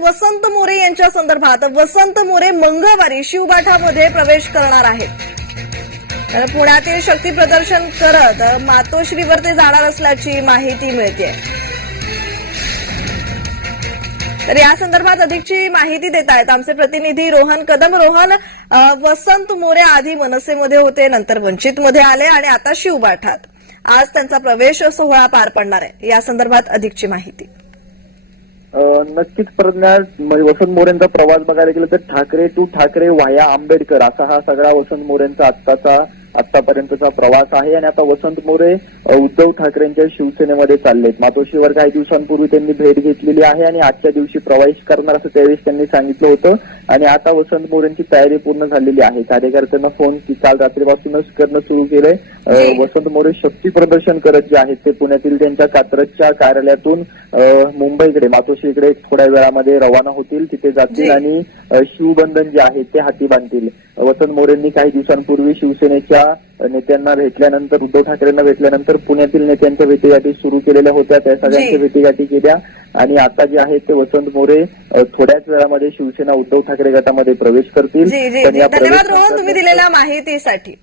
वसंत मोरे यांच्या संदर्भात. वसंत मोरे मंगळवारी शिवबाठामध्ये प्रवेश करणार आहेत. तर पुण्यातील शक्ती प्रदर्शन करत मातोश्रीवर ते जाणार असल्याची माहिती मिळते. तर या संदर्भात अधिकची माहिती देत आहेत आमचे प्रतिनिधी रोहन कदम. रोहन, वसंत मोरे आधी मनसेमध्ये होते, नंतर वंचितमध्ये आले आणि आता शिवबाठात. आज त्यांचा प्रवेश सोहळा पार पडणार आहे. या संदर्भात अधिकची माहिती. नक्कीच प्रज्ञा, वसंत मोरेंचा प्रवास बघायला गेलं तर ठाकरे टू ठाकरे व्हाया आंबेडकर असा हा सगळा वसंत मोरेंचा आतापर्यंतचा प्रवास आहे. आणि आता वसंत मोरे उद्धव ठाकरेंच्या शिवसेनेमध्ये चाललेत. मातोश्रीवर काही दिवसांपूर्वी त्यांनी भेट घेतलेली आहे आणि आजच्या दिवशी प्रवेश करणार असं त्यावेळेस त्यांनी सांगितलं होतं. आणि आता वसंत मोरेंची तयारी पूर्ण झालेली आहे. कार्यकर्त्यांना फोन काल रात्रीपासूनच करणं सुरू केलंय. वसंत मोरे शक्ती प्रदर्शन करत जे आहेत ते पुण्यातील त्यांच्या कात्रजच्या कार्यालयातून मुंबईकडे मातोश्रीकडे थोड्या वेळामध्ये रवाना होतील. तिथे जातील आणि शिवबंधन जे आहे ते हाती बांधतील. वसंत मोरेंनी काही दिवसांपूर्वी शिवसेनेच्या नेत्यांना भेटल्यानंतर, उद्धव ठाकरेंना भेटल्यानंतर पुण्यातील नेत्यांच्या भेटीगाठी सुरू केलेल्या होत्या. त्या सगळ्यांच्या भेटीगाठी केल्या आणि आता जे आहे ते वसंत मोरे थोड्याच वेळामध्ये शिवसेना उद्धव ठाकरे गटामध्ये प्रवेश करतील. धन्यवाद रोहन, तुम्ही दिलेल्या माहितीसाठी.